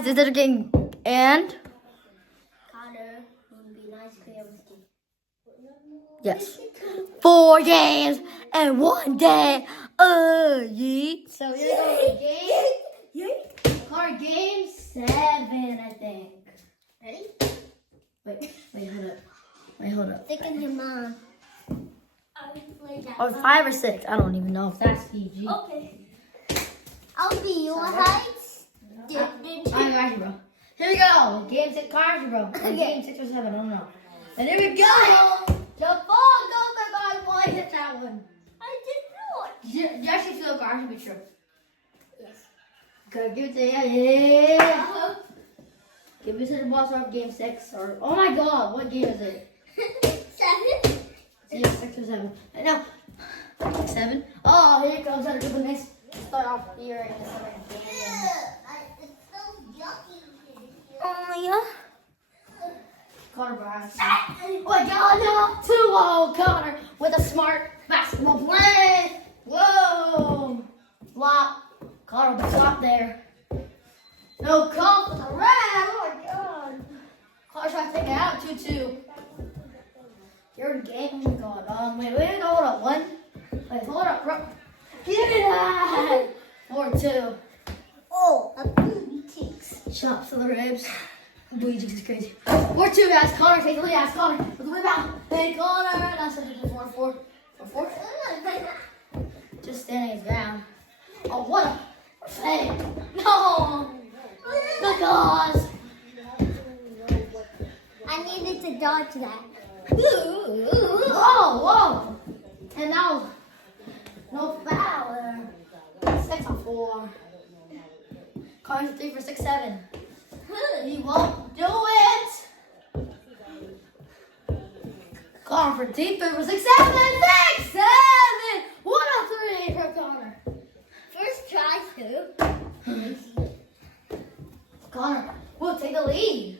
guys, it's Cedric and Connor would be nice yes, 4 games and 1 day. Yeet. So we're gonna go to game 7, I think. Ready? Wait, hold up. Stick in your mom. Or 5 or 6. I don't even know if that's PG. Okay. I'll be your height. I got you, bro. Here we go. Game 6 cards, bro. Or game 6 or 7, I don't know. And here we go. The ball goes to God. Why hit that one? I did not. You actually feel like ours should be true. Yes. Okay, give it to you. Yeah. Give it to the boss of game 6. Or oh my God, what game is it? 7. Yeah, 6 or 7. I know. 7. Oh, here it comes. That a nice start off here in the summer game. It's so yucky. Oh yeah. Connor Brass. Oh my God, no! 2-0 Connor with a smart basketball play. Whoa! Flop. Connor with the flop there. No call for the red. Oh my God. Connor trying to take it out. 2-2. You're in game. Oh my God. Wait, hold up. 1. Wait, hold up, bro. Get it! 4-2. Oh, a booty cheeks. Chops to the ribs. Booty cheeks is crazy. 4-2, guys. Connor takes the lead. Ask Connor. With the rebound. Hey, Connor. That's such a 4-4. 4-4. Just standing his ground. Oh, what a fake. No. The cause. I needed to dodge that. Whoa. And now, no foul there. 6-4. Connor's 3 for 6, 7. He won't do it. Connor for deep 3 for 6, 7. 6, 7. 1-3 for Connor. First try to. Connor will take the lead.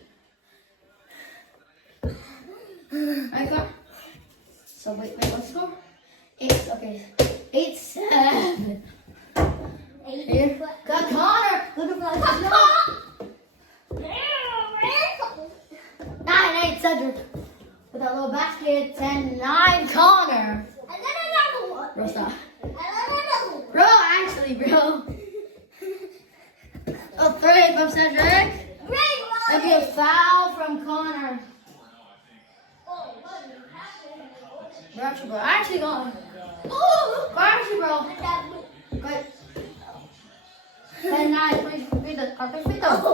Right, Connor? So wait, what's the score? 8, okay. 8-7. Here. Got Connor. Looking for that. 9-8 Cedric. With that little basket. 10-9 Connor. And then another one. Bro, stop. And then another one. Bro, actually, bro. 3 from Cedric. That'd be a foul from Connor. Bro, actually going. Oh, actually, bro. Good. 10-9. Free throw.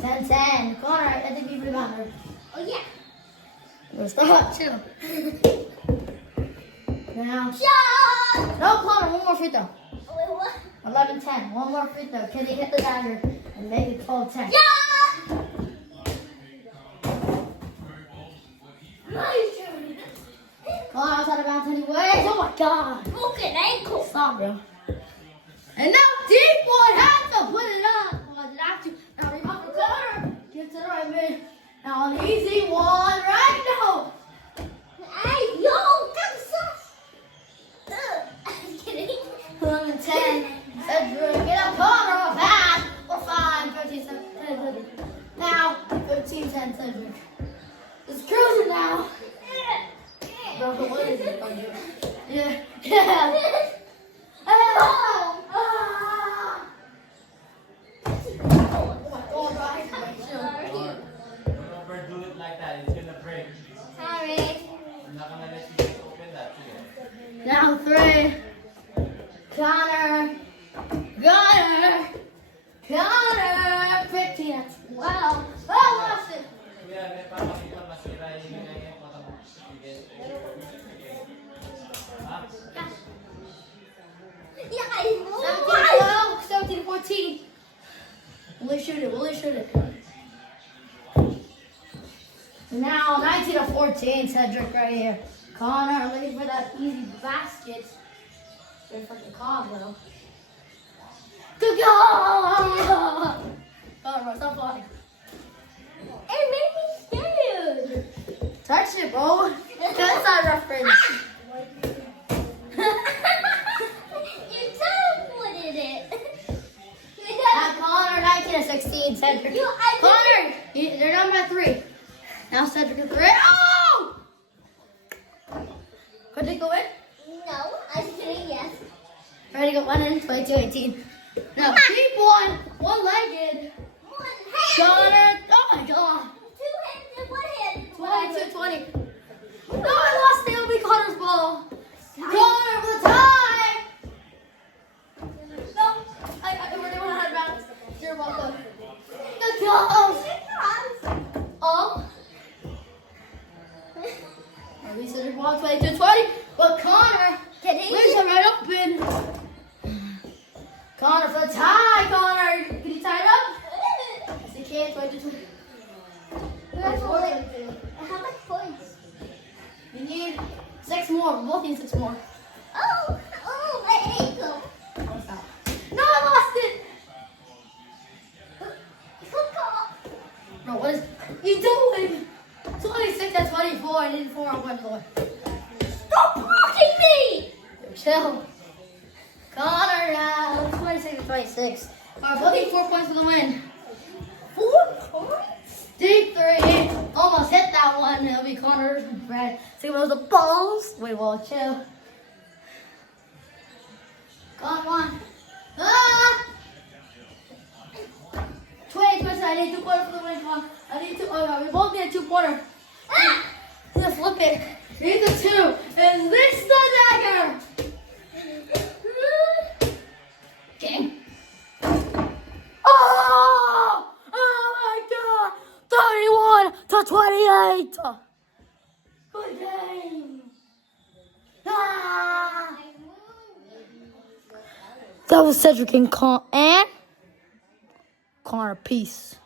10-10. Connor, I think you rebounded. Oh, yeah. Bro, stop. Chill. Now. Shot! No, Connor, one more free throw. Wait, what? 11-10. One more free throw. Can he hit the dagger and make it 12-10? Yeah! Connor outside of bounds anyway. Oh my God. Broken ankle. Stop, bro. And now deep one has to put it up. Oh, did I have to? Now rebound for Connor. Get to the right mid. Now an easy one right now. Hey, yo, that's so... I'm kidding. 11-10. Cedric, get up, Connor. Pass. We're fine. 13-10. Now 15-10 Cedric. It's cruising now. Bro, what is it? Yeah. Oh my God, guys. Don't overdo it like that. It's gonna break. Sorry. I'm not gonna let you just open that today. Now 3. Connor. 15 at 12. Oh, lost it. Kuya, may papakita masira yung ganyan yung mata mo. Yeah, 17-14. We'll shoot it. Now 19-14, Cedric right here. Connor looking for that easy basket. Good for the Congo. Good goal! Connor, stop falling. it made me scared. Touch it, bro. That's not reference. You teleported it. to 16. Cedric. I Connor, they're down by 3. Now Cedric at 3. Oh! Could they go in? No, I'm kidding, yes. Ready to go 1 in 22, 18. No, keep one. One-legged. One hand. Connor. Oh my god. 2 hands and 1 hand. 22, 20. No, I lost it. It'll be Connor's ball. Connor for the tie. No, I really want to head back. Zero ball go. Let's go. Oh. At least Cedric won 22, 20. But Connor leaves it right open. Connor for the tie. Connor, can you tie it up? Yes, he can. 22, 20. How much points? You need 6 more. We both need 6 more. Oh, my ankle. What's that? No, I lost it. Bro, what is you doing? 26 and 24. I need 4 on 1 floor. Stop blocking me! Chill. Connor now. 26 and 26. Alright, both need 4 points for the win. 4 points? Deep 3. Almost hit that one. It'll be Connor's red. See what was the balls? Wait, well, chill. Come on. Ah! 20, I need 2 quarters for the win. Come on. I need 2. Oh, no, we both need a 2 quarter. Ah! Just flip it. We need the 2. And this the dagger. Game. Oh! Oh my god! 31 to 28. Good game. Ah! That was Cedric and Connor. Peace.